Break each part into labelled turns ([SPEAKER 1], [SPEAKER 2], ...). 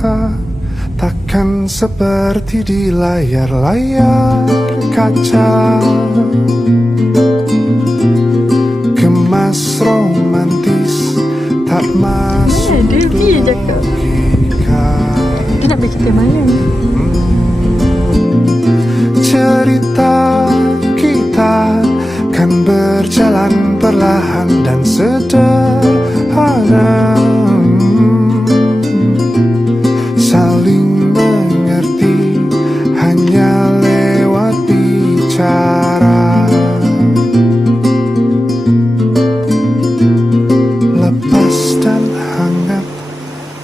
[SPEAKER 1] kita takkan seperti di layar-layar kaca Kemas romantis tak masuk
[SPEAKER 2] dia dia cakap.
[SPEAKER 1] logika
[SPEAKER 2] Kita nak pergi kita mana?
[SPEAKER 1] Cerita kita kan berjalan perlahan dan sederhana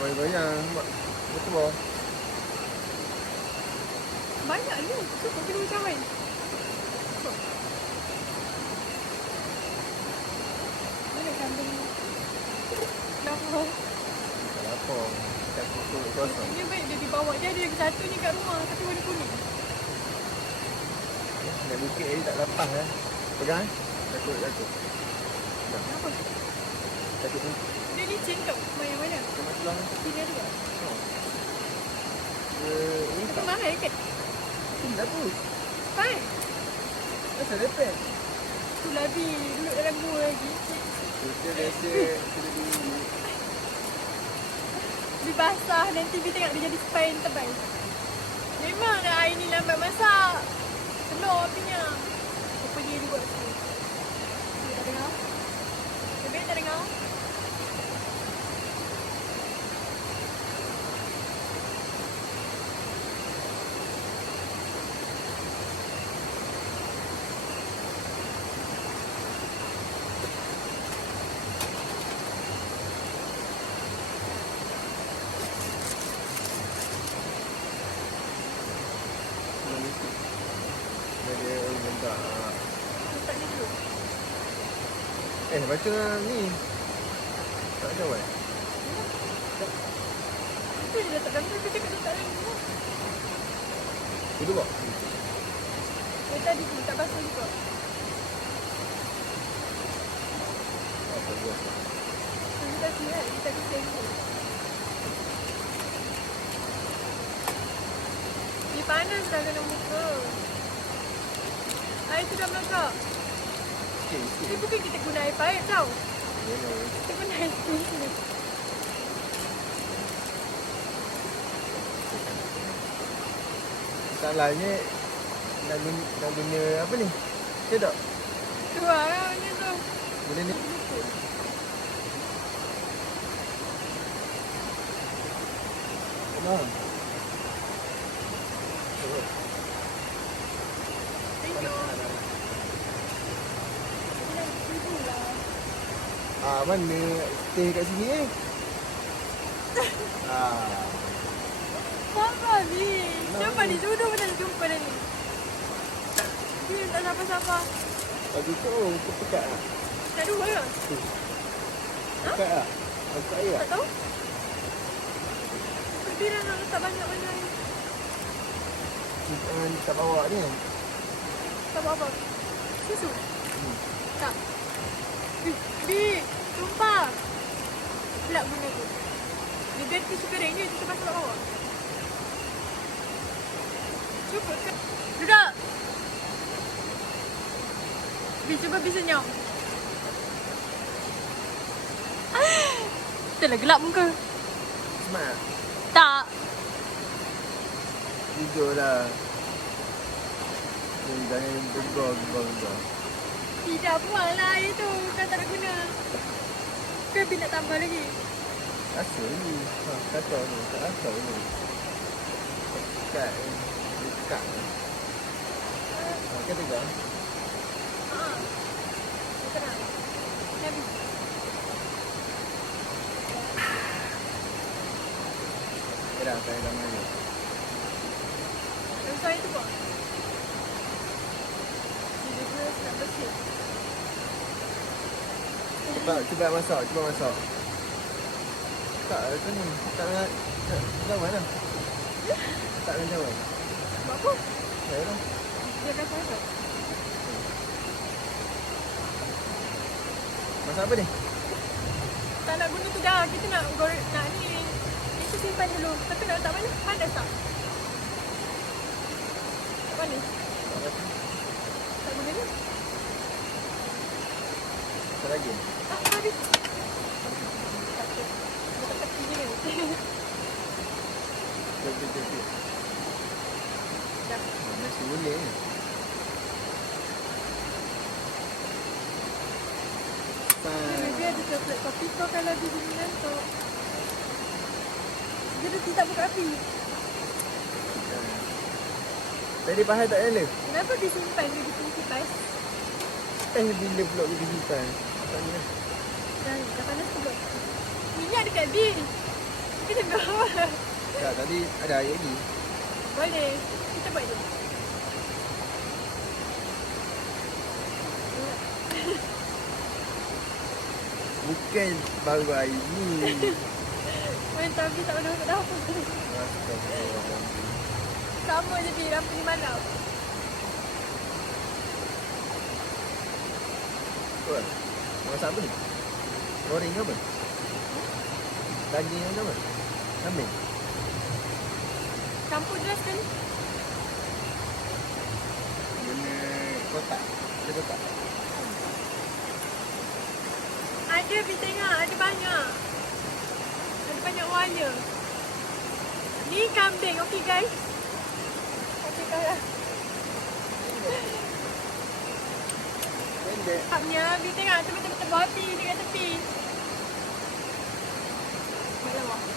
[SPEAKER 3] Goyang-goyang Betul bawah
[SPEAKER 2] Banyak ni. Cukup kena macam main. Mana kambing ni? Kenapa?
[SPEAKER 3] Tak apa Tak kukuh kosong
[SPEAKER 2] Dia baik dia dibawa. Dia ada lagi satu ni kat rumah tapi warna kuning.
[SPEAKER 3] Nak bukit tadi tak lepas eh Pegang eh Takut takut
[SPEAKER 2] Kenapa?
[SPEAKER 3] Takut ni
[SPEAKER 2] Dia licin kat main mana?
[SPEAKER 3] Kena tulang
[SPEAKER 2] Sini ada?
[SPEAKER 3] Eh Ini tak
[SPEAKER 2] mahal kan?
[SPEAKER 3] Ini tak apa
[SPEAKER 2] Fine.
[SPEAKER 3] Asal repet
[SPEAKER 2] Tu labi duduk dalam gua lagi.
[SPEAKER 3] Kita biasa Kita dulu
[SPEAKER 2] Dia basah nanti dia tengok dia jadi spine tebal. Memang dah air ni lambat masak. Telur punya. Apa dia buat? Dia tak dengar? Bebe tak dengar?
[SPEAKER 3] Dia orang minta ah,
[SPEAKER 2] Letak ni dulu.
[SPEAKER 3] Eh baca ni Tak jawab
[SPEAKER 2] Itu dia letak dalam tu. Dia cakap letak dalam tu.
[SPEAKER 3] Duduk kok
[SPEAKER 2] Dia tadi tu tak basah juga.
[SPEAKER 3] Apa dia
[SPEAKER 2] Dia tak sini kan? Dia tak kisah tu. Dia panas dah kena muka. Air tu dah melangkap.
[SPEAKER 3] Sikit
[SPEAKER 2] Ni bukan kita guna air paip tau. Kita guna air.
[SPEAKER 3] Salahnya nak guna, nak guna apa ni? Tak?
[SPEAKER 2] Tu lah macam tu.
[SPEAKER 3] Boleh ni? Faham?
[SPEAKER 2] Thank you. Dia dah seribu lah.
[SPEAKER 3] Ah, mana stay kat sini eh? ah,
[SPEAKER 2] Sabar ni. Siapa ni? Duduk pun dah jumpa dah ni. Ni tak sabar-sabar.
[SPEAKER 3] bagi tu kau pekat lah.
[SPEAKER 2] Tak dua ke?
[SPEAKER 3] Pekat lah. Pekat air
[SPEAKER 2] Tak tahu? Tapi dah nak letak banyak-banyak air.
[SPEAKER 3] Jangan tak bawa ni.
[SPEAKER 2] Tak buat apa? Susu?
[SPEAKER 3] Hmm.
[SPEAKER 2] Tak. Bi, Bi, sumpah. Pelak benda tu. Dia kering je, kita pasal kat bawah. Cuba? Duduk. Bi, cuba Bi senyum. Dah lah gelap muka.
[SPEAKER 3] Smart.
[SPEAKER 2] Tak.
[SPEAKER 3] Jujur lah. Jangan gegar gegar.
[SPEAKER 2] Tidak buang lah air tu. Kau tak nak guna. Kau Bi nak tambah lagi.
[SPEAKER 3] Rasa ni. Ha, kata ni. Tak rasa ni. Pekat ni. Pekat ni. Ha, kata tak?
[SPEAKER 2] Haa. Tenang. Nabi.
[SPEAKER 3] dah saya dah main.
[SPEAKER 2] Yang besar itu buat. Dia dua nak bersih.
[SPEAKER 3] Cepat, cepat masak, cepat masak. Tak, kan ni. Tak nak, tak, jauhan lah. Tak nak jauhan.
[SPEAKER 2] Buat apa?
[SPEAKER 3] Saya lah.
[SPEAKER 2] Dia akan masak.
[SPEAKER 3] Masak apa ni?
[SPEAKER 2] Tak nak guna tu dah. Kita nak goreng, nak ni. Kita simpan dulu. Tapi nak letak mana? Panas tak? Tak panas? Tak guna ni?
[SPEAKER 3] Tak lagi.
[SPEAKER 2] Ah, habis. Takut. Dia tak tepi je kan?
[SPEAKER 3] Jom, jom, jom, jom.
[SPEAKER 2] Dah.
[SPEAKER 3] Masih boleh ni.
[SPEAKER 2] Dia ada coklat kopi kau kalau dia bunyi ngantuk. Dia dah tidak buka api.
[SPEAKER 3] Tadi pahal tak ada?
[SPEAKER 2] Kenapa dia simpan dia di kipas?
[SPEAKER 3] Eh, bila pula kita simpan? Ni lah.
[SPEAKER 2] Dah, dah panas tu belum? Minyak dekat bin. Kita bawa.
[SPEAKER 3] Tak, tadi ada air lagi.
[SPEAKER 2] Boleh. Kita buat je.
[SPEAKER 3] Bukan baru air ni.
[SPEAKER 2] Main tapi tak boleh dapur.
[SPEAKER 3] Astagfirullahaladzim.
[SPEAKER 2] Sama je bin, lampu ni malam.
[SPEAKER 3] Apa? Masak apa ni? Goreng ke apa? Daging ke apa? Kambing?
[SPEAKER 2] Campur jelas kan?
[SPEAKER 3] Guna kotak. Ada kotak?
[SPEAKER 2] Ada tengok, ada banyak. Ada banyak warna. Ni kambing, okey guys?
[SPEAKER 3] pendek.
[SPEAKER 2] Sebabnya, dia tengah tu betul-betul bopi dekat tepi. Malam.